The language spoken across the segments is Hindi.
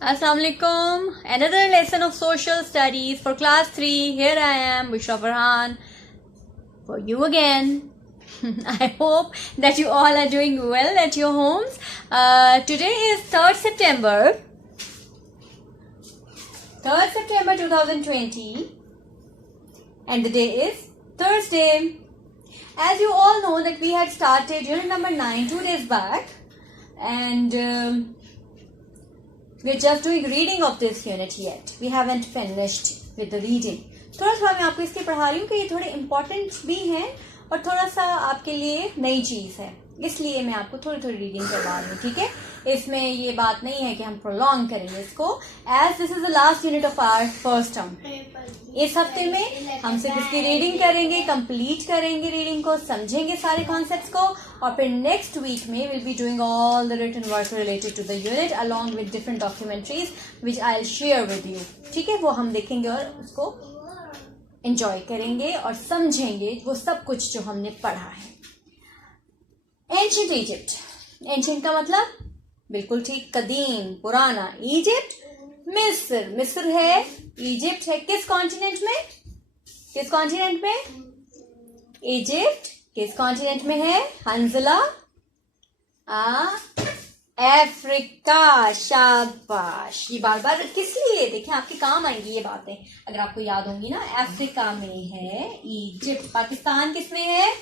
Assalamu alaikum. Another lesson of social studies for class 3. Here I am, Bushra Farhan, for you again. I hope that you all are doing well at your homes. Today is 3rd September 2020, and the day is Thursday. As you all know that we had started unit number 9 2 days back, and we're just doing reading of this unit yet. We haven't finished with the reading. थोड़ा मैं आपको इसलिए पढ़ा रही हूँ कि ये थोड़े important भी हैं और थोड़ा सा आपके लिए नई चीज है, इसलिए मैं आपको थोड़ी थोड़ी रीडिंग करवा रही हूँ. ठीक है, इसमें ये बात नहीं है कि हम प्रोलॉन्ग करेंगे इसको. As this is the last unit of our first term. इस हफ्ते में हम सिर्फ इसकी रीडिंग करेंगे, कंप्लीट करेंगे रीडिंग को, समझेंगे सारे कॉन्सेप्ट्स को, और फिर नेक्स्ट वीक में will be doing all the written work related to the unit along with different documentaries which I will share with you. ठीक है, वो हम देखेंगे और उसको एंजॉय करेंगे और समझेंगे वो सब कुछ जो हमने पढ़ा है. Ancient Egypt. एंशिएंट का मतलब बिल्कुल ठीक, कदीम, पुराना. इजिप्ट, मिस्र. मिस्र है, इजिप्ट है. किस कॉन्टिनेंट में? किस कॉन्टिनेंट में? इजिप्ट किस कॉन्टिनेंट में है? हंजला, अफ्रीका. शाबाश. ये बार बार किस लिए, देखिए आपके काम आएंगी ये बातें अगर आपको याद होंगी ना. अफ्रीका में है इजिप्ट. पाकिस्तान किस में है?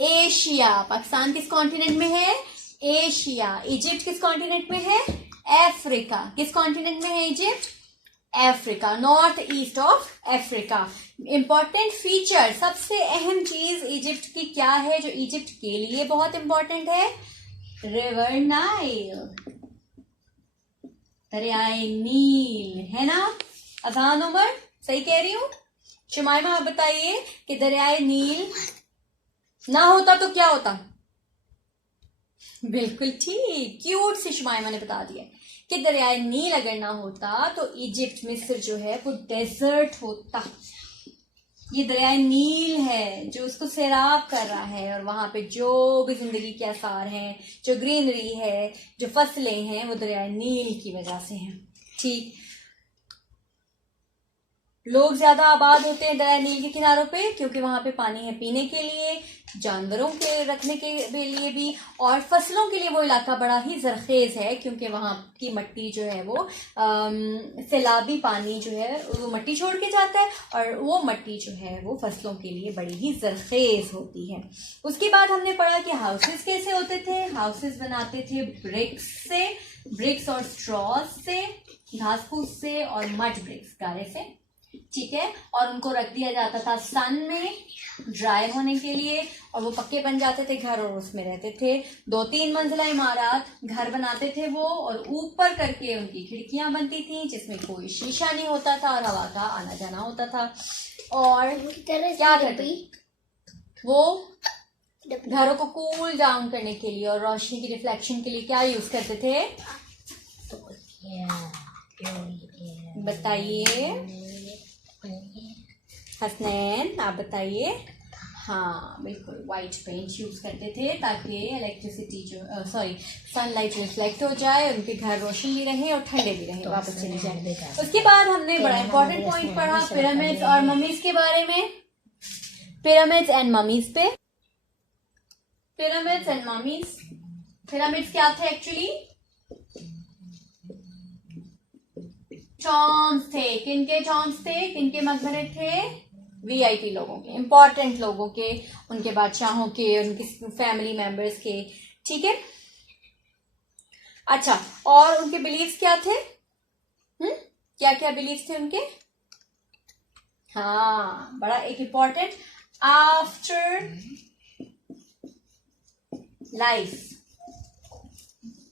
एशिया. पाकिस्तान किस कॉन्टिनेंट में है? एशिया. इजिप्ट किस कॉन्टिनेंट में है? अफ्रीका. किस कॉन्टिनेंट में है Egypt? Africa, north east of Africa. Important feature, सबसे अहम चीज इजिप्ट की क्या है जो इजिप्ट के लिए बहुत इंपॉर्टेंट है? रिवर नाइल, दरियाए नील है ना. अजान उमर सही कह रही हूं? शुमाइमा आप बताइए कि दरियाए नील ना होता तो क्या होता? बिल्कुल ठीक, क्यूट सी शुमाइमा ने बता दिया कि दरियाए नील अगर ना होता तो इजिप्ट, मिस्र जो है वो डेजर्ट होता. ये दरियाए नील है जो उसको सैराब कर रहा है, और वहां पे जो भी जिंदगी के आसार हैं, जो ग्रीनरी है, जो फसलें हैं, वो दरियाए नील की वजह से हैं. ठीक, लोग ज्यादा आबाद होते हैं दरिया नील के किनारों पे क्योंकि वहां पे पानी है पीने के लिए, जानवरों के रखने के लिए भी, और फसलों के लिए वो इलाका बड़ा ही जरखेज है क्योंकि वहां की मट्टी जो है वो सैलाबी पानी जो है वो मट्टी छोड़ के जाता है, और वो मट्टी जो है वो फसलों के लिए बड़ी ही जरखेज होती है. उसके बाद हमने पढ़ा कि हाउसेस कैसे होते थे. हाउसेस बनाते थे ब्रिक्स से, ब्रिक्स और स्ट्रॉ से, घास फूस से, और मड ब्रिक्स, गारे से. ठीक है, और उनको रख दिया जाता था सन में ड्राई होने के लिए, और वो पक्के बन जाते थे घर, और उसमें रहते थे. 2-3 मंजिला इमारत घर बनाते थे वो, और ऊपर करके उनकी खिड़कियां बनती थी जिसमें कोई शीशा नहीं होता था और हवा का आना जाना होता था. और क्या करते वो घरों को कूल डाउन करने के लिए और रोशनी की रिफ्लेक्शन के लिए क्या यूज करते थे? बताइए हसनैन, आप बताइए. हाँ बिल्कुल, व्हाइट पेंट यूज करते थे ताकि इलेक्ट्रिसिटी जो सनलाइट रिफ्लेक्ट हो जाए, उनके घर रोशन भी रहे और ठंडे भी रहे, वापस चले जाए. उसके बाद हमने बड़ा इंपॉर्टेंट पॉइंट पढ़ा पिरामिड्स और ममीज के बारे में. पिरामिड्स एंड ममीज पे. Pyramids and mummies. पिरामिड्स क्या थे एक्चुअली? टॉम्स थे. किनके टॉम्स थे, किनके मकबरे थे? वीआईपी लोगों के, इंपॉर्टेंट लोगों के, उनके बादशाहों के, उनके फैमिली मेंबर्स के. ठीक है, अच्छा, और उनके बिलीव्स क्या थे? क्या क्या बिलीव्स थे उनके? हाँ, बड़ा एक इंपॉर्टेंट, आफ्टर लाइफ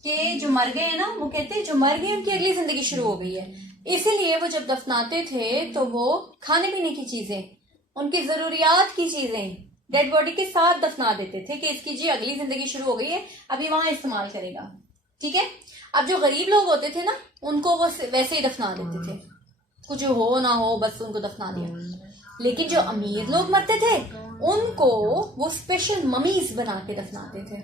के जो मर गए हैं ना, वो कहते हैं जो मर गए उनकी अगली जिंदगी शुरू हो गई है. इसीलिए वो जब दफनाते थे तो वो खाने पीने की चीजें, उनकी जरूरियात की चीजें डेड बॉडी के साथ दफना देते थे कि इसकी जी अगली जिंदगी शुरू हो गई है, अभी वहां इस्तेमाल करेगा. ठीक है, अब जो गरीब लोग होते थे ना उनको वो वैसे ही दफना देते थे, कुछ हो ना हो बस उनको दफना दिया. लेकिन जो अमीर लोग मरते थे उनको वो स्पेशल ममीज बना के दफनाते थे।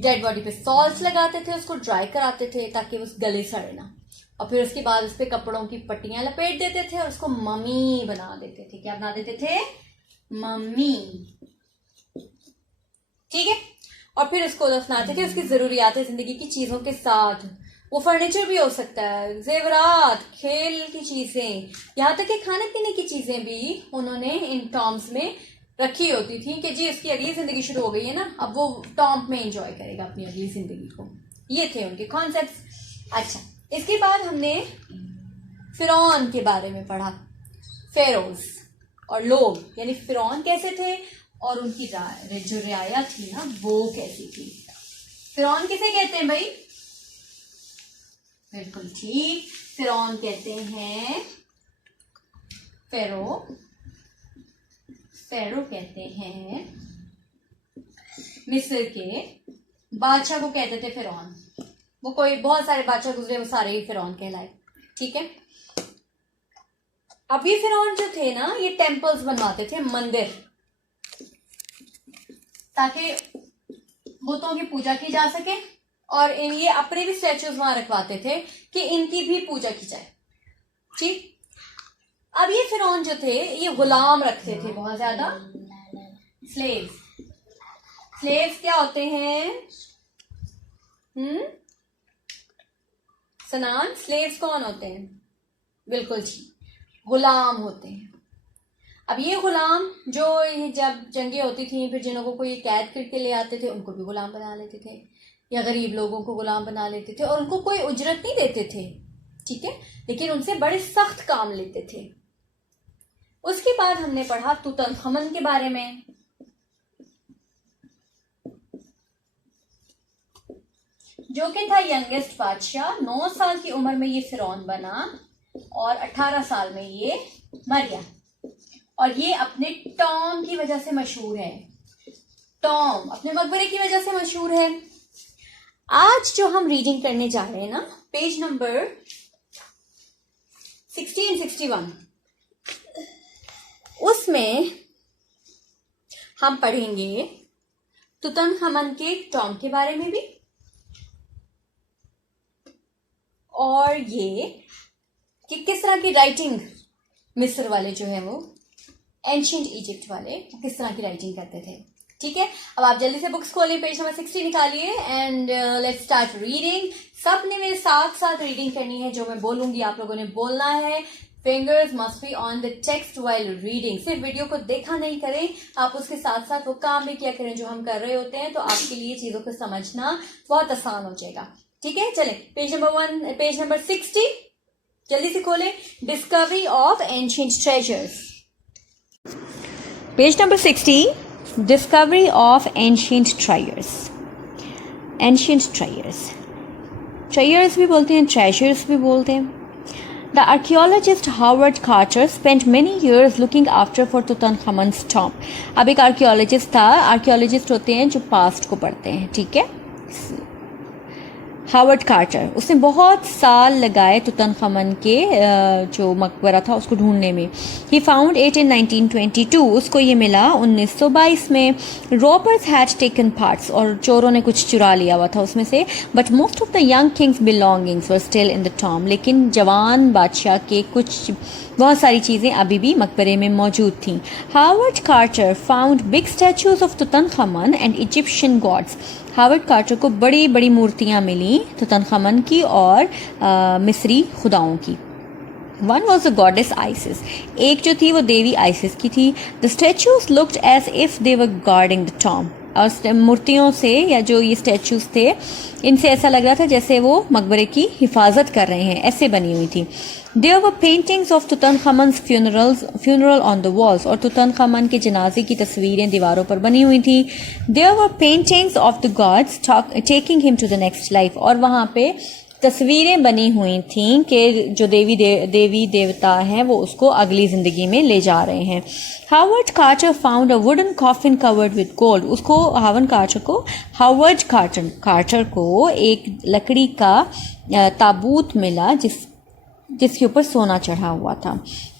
डेड बॉडी पे सॉल्ट लगाते थे, उसको ड्राई कराते थे ताकि उस गले सड़े ना, और फिर उसके बाद उस पर कपड़ों की पट्टियां लपेट देते थे और उसको मम्मी बना देते थे। क्या बना देते थे? मम्मी। ठीक है। और फिर उसको दफनाते थे उसकी जरूरियात जिंदगी की चीजों के साथ। वो फर्नीचर भी हो सकता है, जेवरात, खेल की चीजें, यहाँ तक कि खाने पीने की चीजें भी उन्होंने इन टॉम्स में रखी होती थी कि जी इसकी अगली जिंदगी शुरू हो गई है ना, अब वो टॉम्प में एंजॉय करेगा अपनी अगली जिंदगी को। ये थे उनके कॉन्सेप्ट्स। अच्छा, इसके बाद हमने फिरौन के बारे में पढ़ा। फेरोज और लोग, यानी फिरौन कैसे थे और उनकी जो रियाया थी ना वो कैसी थी। फिरौन किसे कहते हैं भाई? बिल्कुल ठीक, फिरौन कहते हैं फेरो। फेरो कहते हैं मिस्र के बादशाह को कहते थे फिरौन। वो कोई बहुत सारे बादशाह गुजरे, वो सारे ही फिरौन कहलाए। ठीक है। अब ये फिरौन जो थे ना, ये टेम्पल्स बनवाते थे, मंदिर, ताकि बुतों की पूजा की जा सके, और ये अपने भी स्टैचूज वहां रखवाते थे कि इनकी भी पूजा की जाए। ठीक। अब ये फिरौन जो थे ये गुलाम रखते थे बहुत ज्यादा। स्लेव्स। स्लेव्स क्या होते हैं? सनान, स्लेव्स कौन होते हैं? बिल्कुल ठीक, गुलाम होते हैं। अब ये गुलाम जो जब जंगें होती थी, फिर जिन्हों को कोई कैद करके ले आते थे उनको भी गुलाम बना लेते थे, या गरीब लोगों को गुलाम बना लेते थे, और उनको कोई उजरत नहीं देते थे। ठीक है, लेकिन उनसे बड़े सख्त काम लेते थे। उसके बाद हमने पढ़ा तुतनखमन के बारे में। जो कि था यंगेस्ट बादशाह। 9 साल की उम्र में ये फिरौन बना और 18 साल में ये मर गया, और ये अपने टॉम की वजह से मशहूर है। टॉम अपने मकबरे की वजह से मशहूर है। आज जो हम रीडिंग करने जा रहे हैं ना, पेज नंबर 1661, उसमें हम पढ़ेंगे तुतनखमन के टॉम के बारे में भी, और ये कि किस तरह की राइटिंग मिस्र वाले जो है वो एंशिएंट इजिप्ट वाले किस तरह की राइटिंग करते थे। ठीक है। अब आप जल्दी से बुक्स खोलिए, पेज नंबर 60 निकालिए एंड लेट्स स्टार्ट रीडिंग। सबने मेरे साथ साथ रीडिंग करनी है। जो मैं बोलूंगी आप लोगों ने बोलना है। Fingers must be on the text while reading. सिर्फ वीडियो को देखा नहीं करें, आप उसके साथ साथ वो काम भी किया करें जो हम कर रहे होते हैं, तो आपके लिए चीजों को समझना बहुत आसान हो जाएगा। ठीक है, चले पेज नंबर 60 जल्दी से खोलें। Discovery of ancient treasures, page number 60। Discovery of ancient treasures. Ancient treasures, treasures भी बोलते हैं, ट्रेजर्स भी बोलते हैं। The archaeologist Howard Carter spent many years looking after for Tutankhamun's tomb. अब एक आर्कियोलॉजिस्ट था। आर्कियोलॉजिस्ट होते हैं जो पास्ट को पढ़ते हैं। ठीक है। हावर्ड कार्टर, उसने बहुत साल लगाए तुतनखमन के जो मकबरा था उसको ढूंढने में। He found it in 1922। उसको ये मिला 1922 में। रॉबर्स हैड टेकन पार्ट्स, और चोरों ने कुछ चुरा लिया हुआ था उसमें से। But most of the young Kings belongings were still in the Tom. लेकिन जवान बादशाह के कुछ बहुत सारी चीज़ें अभी भी मकबरे में मौजूद थीं। Howard Carter found big statues of Tutankhamun and Egyptian gods. Howard Carter को बड़ी बड़ी मूर्तियाँ मिली तुतनखमन की और मिस्री खुदाओं की। One was the goddess Isis. एक जो थी वो देवी आइसिस की थी। The statues looked as if they were guarding the tomb. और मूर्तियों से, या जो ये स्टैचूज थे, इनसे ऐसा लग रहा था जैसे वो मकबरे की हिफाजत कर रहे हैं, ऐसे बनी हुई थी। There were paintings of Tutankhamun's funeral on the walls, और तुतनखमन के जनाजे की तस्वीरें दीवारों पर बनी हुई थी। There were paintings of the gods taking him to the next life, और वहाँ पे तस्वीरें बनी हुई थीं कि जो देवी देवता हैं वो उसको अगली ज़िंदगी में ले जा रहे हैं। Howard Carter found a wooden coffin covered with gold. उसको हावर्ड कार्टर को एक लकड़ी का ताबूत मिला जिसके ऊपर सोना चढ़ा हुआ था।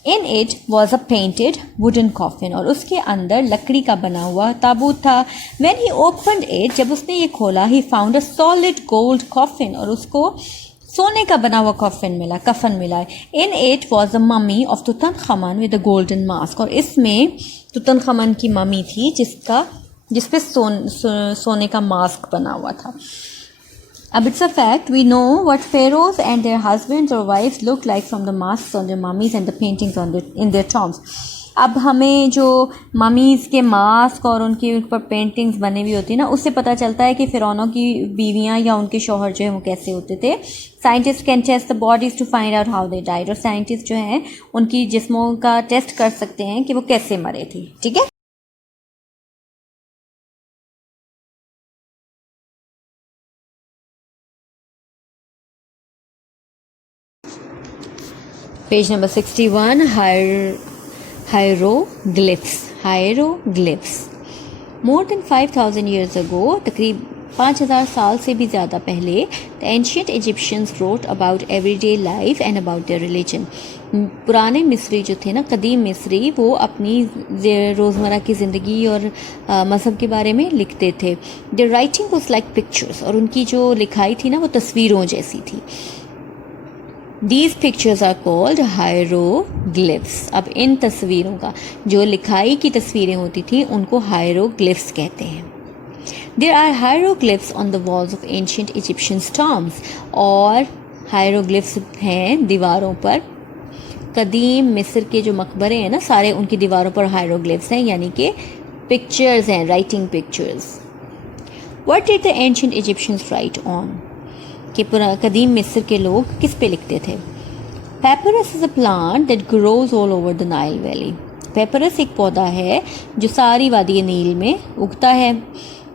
In it was a painted wooden coffin, और उसके अंदर लकड़ी का बना हुआ ताबूत था. When he opened it, जब उसने ये खोला, he found a solid gold coffin, और उसको सोने का बना हुआ कफन मिला. In it was a mummy of Tutankhamun with a golden mask, और इसमें तुतनखमन की मम्मी थी जिसपे सोने का मास्क बना हुआ था. अब it's a fact, we know what pharaohs and their husbands or wives look like from the masks on their mummies and the paintings in their tombs. अब हमें जो ममीज़ के मास्क और उनके ऊपर पेंटिंग्स बने हुई होती है ना, उससे पता चलता है कि फ़िरौनों की बीवियां या उनके शौहर जो है वो कैसे होते थे. Scientist can test the bodies to find out how they died, और साइंटिस्ट जो हैं उनकी जिस्मों का टेस्ट कर सकते हैं कि वो कैसे मरे थे. ठीक है. Page number 61, hieroglyphs. More than 5,000 years ago, तकरीब 5,000 साल से भी ज़्यादा पहले, the ancient Egyptians wrote about everyday life and about their religion. पुराने मिस्री जो थे ना, कदीम मिस्री, वो अपनी रोज़मर्रा की ज़िंदगी और मज़हब के बारे में लिखते थे. Their writing was like pictures, और उनकी जो लिखाई थी ना वो तस्वीरों जैसी थी. These pictures are called hieroglyphs. अब इन तस्वीरों का, जो लिखाई की तस्वीरें होती थी, उनको hieroglyphs कहते हैं. There are hieroglyphs on the walls of ancient Egyptian tombs. और hieroglyphs हैं दीवारों पर. कदीम मिस्र के जो मकबरे हैं ना, सारे उनकी दीवारों पर hieroglyphs हैं, यानी कि pictures हैं, writing pictures. What did the ancient Egyptians write on? कि कदीम मिस्र के लोग किस पे लिखते थे. Papyrus is a plant that grows all over the Nile valley. Papyrus एक पौधा है जो सारी वादी नील में उगता है.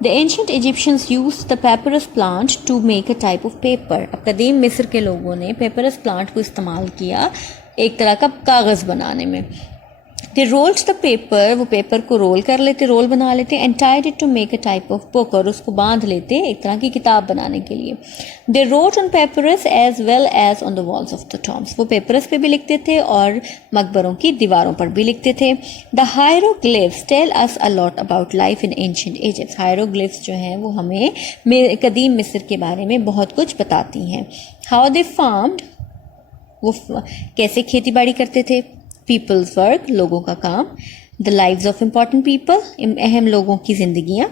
The ancient Egyptians used the papyrus plant to make a type of paper. अब कदीम मिस्र के लोगों ने पेपरस प्लांट को इस्तेमाल किया एक तरह का कागज़ बनाने में. दे रोल्ड द पेपर, वो पेपर को रोल कर लेते, रोल बना लेते, and tied it to make a type of book, और उसको बांध लेते एक तरह की किताब बनाने के लिए. They wrote on papyrus as well as on the walls of the tombs. वो पेपरस पे भी लिखते थे और मकबरों की दीवारों पर भी लिखते थे. The hieroglyphs tell us a lot about life in ancient Egypt. Hieroglyphs जो हैं वो हमें कदीम मिस्र के बारे में बहुत कुछ बताती हैं. हाउ दे फार्म्ड, वो कैसे खेती बाड़ी करते थे. पीपल्स वर्क, लोगों का काम. The lives of important people, अहम लोगों की जिंदगियाँ.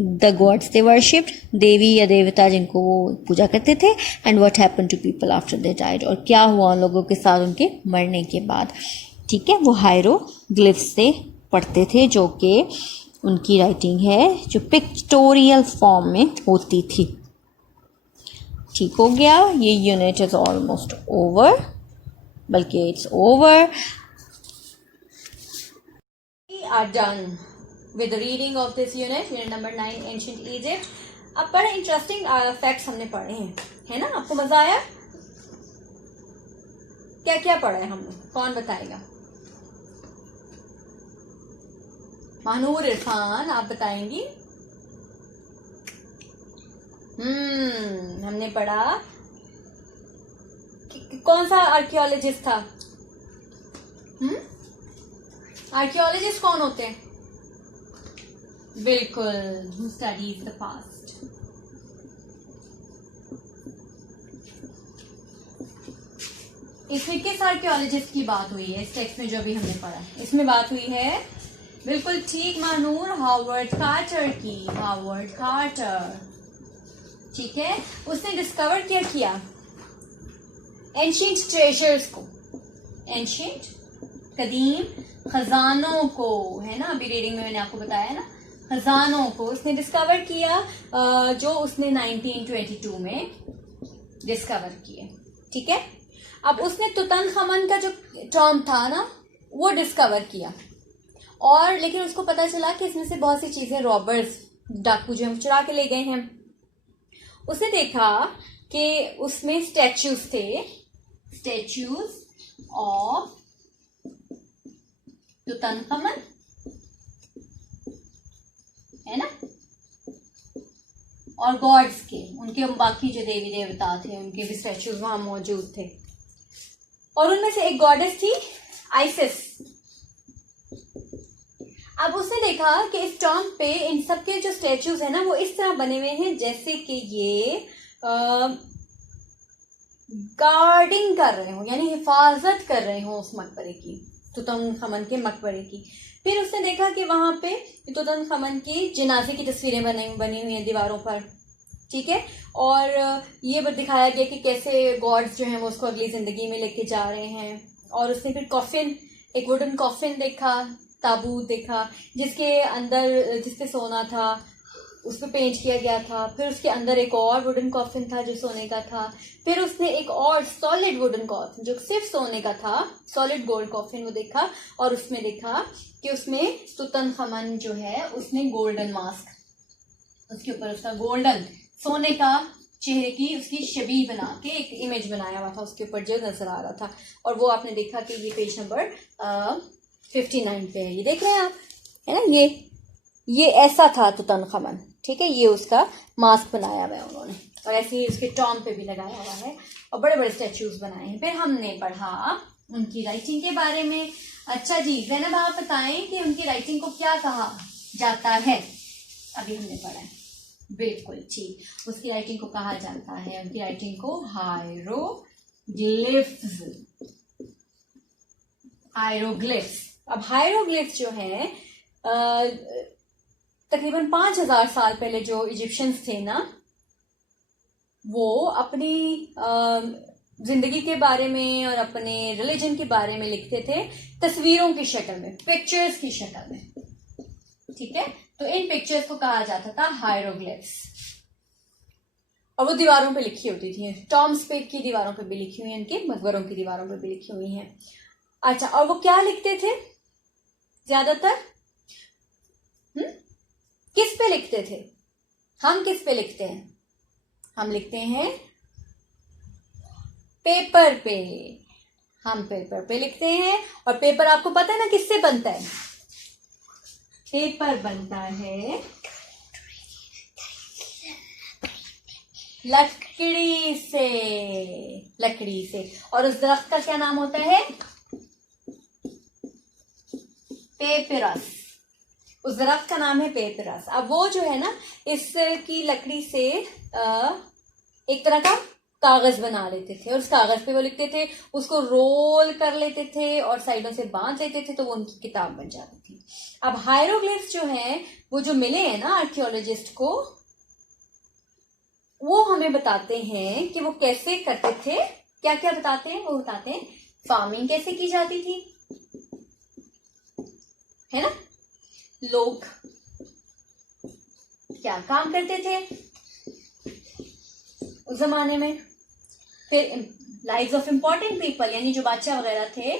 द गॉड्स दे वर्शिप्ड, देवी या देवता जिनको वो पूजा करते थे. And what happened to people after they died, और क्या हुआ उन लोगों के साथ उनके मरने के बाद. ठीक है, वो हायरोग्लिफ्स से पढ़ते थे, जो कि उनकी राइटिंग है जो पिक्टोरियल फॉर्म में होती थी. ठीक हो गया, ये यूनिट इज ऑलमोस्ट ओवर, बल्कि it's over. We are done with the reading of this unit number 9, ancient Egypt. अब बड़े इंटरेस्टिंग फैक्ट्स हमने पढ़े हैं, है ना. आपको मजा आया? क्या क्या पढ़ा है हमने, कौन बताएगा? महानूर इरफान, आप बताएंगी? हमने पढ़ा कौन सा आर्कियोलॉजिस्ट था. आर्कियोलॉजिस्ट कौन होते हैं? बिल्कुल, who studies the past. इसमें किस आर्कियोलॉजिस्ट की बात हुई है इस टेक्स्ट में जो अभी हमने पढ़ा है? इसमें बात हुई है, बिल्कुल ठीक महानूर, हावर्ड कार्टर की. हावर्ड कार्टर, ठीक है. उसने डिस्कवर क्या किया? एंशिएंट ट्रेजर्स को, एंशिएंट कदीम खजानों को, है ना. अभी रीडिंग में मैंने आपको बताया ना, खजानों को उसने डिस्कवर किया, जो उसने 1922 में डिस्कवर किए. ठीक है. अब उसने तुतनखमन का जो टॉम था ना वो डिस्कवर किया, और लेकिन उसको पता चला कि इसमें से बहुत सी चीजें रॉबर्स, डाकू जो है चुरा के ले गए हैं. उसने देखा कि उसमें स्टैच्यूज थे, स्टैच्यूज ऑफ तुतनखमन, है ना, और गॉड्स के, उनके बाकी जो देवी देवता थे उनके भी स्टैच्यूज वहां मौजूद थे. और उनमें से एक गॉडेस थी आइसिस। अब उसने देखा कि इस टॉम पे इन सब के जो स्टैचूज है ना वो इस तरह बने हुए हैं जैसे कि ये गार्डिंग कर रहे हो, यानी हिफाजत कर रहे हो उस मकबरे की, तुतनखामन के मकबरे की। फिर उसने देखा कि वहां पे तुतनखामन की जनाजे की तस्वीरें बनी हुई हैं दीवारों पर, ठीक है। और ये दिखाया गया कि कैसे गॉड्स जो हैं वो उसको अगली जिंदगी में लेके जा रहे हैं। और उसने फिर कॉफिन, एक वुडन कॉफिन देखा, ताबूत देखा जिसके अंदर जिसपे सोना था, उस पर पेंट किया गया था। फिर उसके अंदर एक और वुडन कॉफिन था जो सोने का था। फिर उसने एक और सॉलिड वुडन कॉफिन जो सिर्फ सोने का था, सॉलिड गोल्ड कॉफिन, वो देखा। और उसमें देखा कि उसमें तुतनखामन जो है उसने गोल्डन मास्क, उसके ऊपर उसका गोल्डन सोने का चेहरे की उसकी छवि बना के एक इमेज बनाया हुआ था उसके ऊपर जो नजर आ रहा था। और वो आपने देखा कि ये पेज नंबर 59 पे है, ये देख रहे हैं आप, है ना। ये ऐसा था तुतनखामन, ठीक है। ये उसका मास्क बनाया हुआ है उन्होंने, और ऐसे ही उसके टॉम पे भी लगाया हुआ है और बड़े बड़े स्टैचूज बनाए हैं। फिर हमने पढ़ा उनकी राइटिंग के बारे में। अच्छा जी ज़ैनब, आप बताएं कि उनकी राइटिंग को क्या कहा जाता है। अभी हमने पढ़ा है, बिल्कुल ठीक। उसकी राइटिंग को कहा जाता है, उनकी राइटिंग को हायरोग्लिफ्स। अब हायरोग्लिफ्स जो है तकरीबन 5000 साल पहले जो इजिप्शियंस थे ना, वो अपनी जिंदगी के बारे में और अपने रिलीजन के बारे में लिखते थे तस्वीरों की शक्ल में, पिक्चर्स की शक्ल में, ठीक है। तो इन पिक्चर्स को कहा जाता था हायरोग्लिफ्स, और वो दीवारों पे लिखी होती थी। टॉम्स पे की दीवारों पे भी लिखी हुई है, इनके मकबरों की दीवारों पे भी लिखी हुई हैं। अच्छा, और वो क्या लिखते थे ज्यादातर? किस पे लिखते थे? हम किस पे लिखते हैं? हम लिखते हैं पेपर पे। हम पेपर पे लिखते हैं, और पेपर आपको पता है ना किससे बनता है? पेपर बनता है लकड़ी से, लकड़ी से। और उस दरख्त का क्या नाम होता है? पेपिरस। उस दरख्त का नाम है पेपिरस। अब वो जो है ना, इसकी लकड़ी से एक तरह का कागज बना लेते थे, और उस कागज पे वो लिखते थे, उसको रोल कर लेते थे और साइडों से बांध लेते थे, तो वो उनकी किताब बन जाती थी। अब हायरोग्लिफ्स जो हैं वो जो मिले हैं ना आर्कियोलॉजिस्ट को, वो हमें बताते हैं कि वो कैसे करते थे। क्या क्या बताते हैं? वो बताते हैं फार्मिंग कैसे की जाती थी, है ना, लोग क्या काम करते थे उस जमाने में। फिर लाइव्स ऑफ इम्पोर्टेंट पीपल, यानी जो बादशाह वगैरह थे,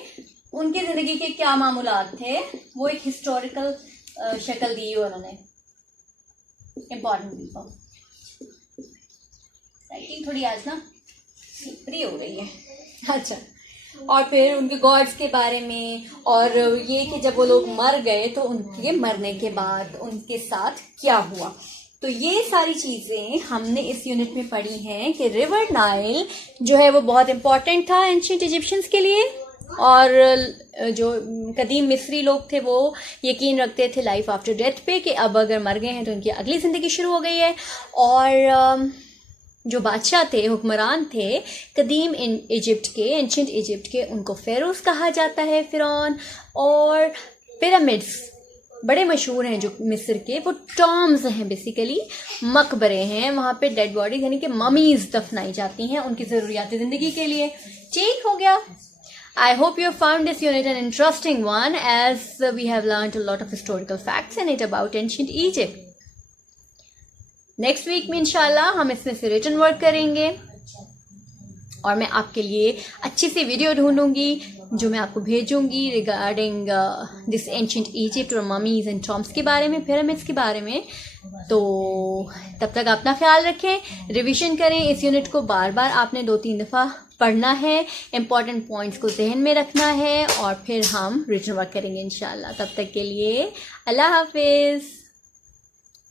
उनकी जिंदगी के क्या मामूलात थे, वो एक हिस्टोरिकल शक्ल दी है उन्होंने। इम्पोर्टेंट पीपल, राइटिंग थोड़ी आज ना स्लिपरी हो रही है। अच्छा, और फिर उनके गॉड्स के बारे में, और ये कि जब वो लोग मर गए तो उनके मरने के बाद उनके साथ क्या हुआ। तो ये सारी चीजें हमने इस यूनिट में पढ़ी हैं कि रिवर नाइल जो है वो बहुत इंपॉर्टेंट था एंशिएंट इजिप्शियंस के लिए, और जो कदीम मिस्री लोग थे वो यकीन रखते थे लाइफ आफ्टर डेथ पे, कि अब अगर मर गए हैं तो उनकी अगली जिंदगी शुरू हो गई है। और जो बादशाह थे, हुक्मरान थे कदीम इजिप्ट के, एंशिएंट इजिप्ट के, उनको फेरोज कहा जाता है, फिरौन। और पिरामिड्स बड़े मशहूर हैं जो मिस्र के, वो टॉम्स हैं, बेसिकली मकबरे हैं। वहाँ पे डेड बॉडी यानी कि ममीज दफनाई जाती हैं उनकी ज़रूरियात ज़िंदगी के लिए। ठीक हो गया। I hope you found this unit an interesting one, as we have learned a lot of historical facts in it about ancient Egypt. Next week में इंशाल्लाह हम इसमें से रिटन वर्क करेंगे, और मैं आपके लिए अच्छी सी वीडियो ढूंढूंगी जो मैं आपको भेजूंगी रिगार्डिंग दिस एंशिएंट इजिप्ट और ममीज एंड टॉम्स के बारे में, पिरामिड्स के बारे में। तो तब तक अपना ख्याल रखें, रिवीजन करें इस यूनिट को, बार बार आपने 2-3 दफ़ा पढ़ना है, इंपॉर्टेंट पॉइंट्स को जहन में रखना है, और फिर हम रिटन वर्क करेंगे इंशाल्लाह। तब तक के लिए अल्लाह हाफिज़।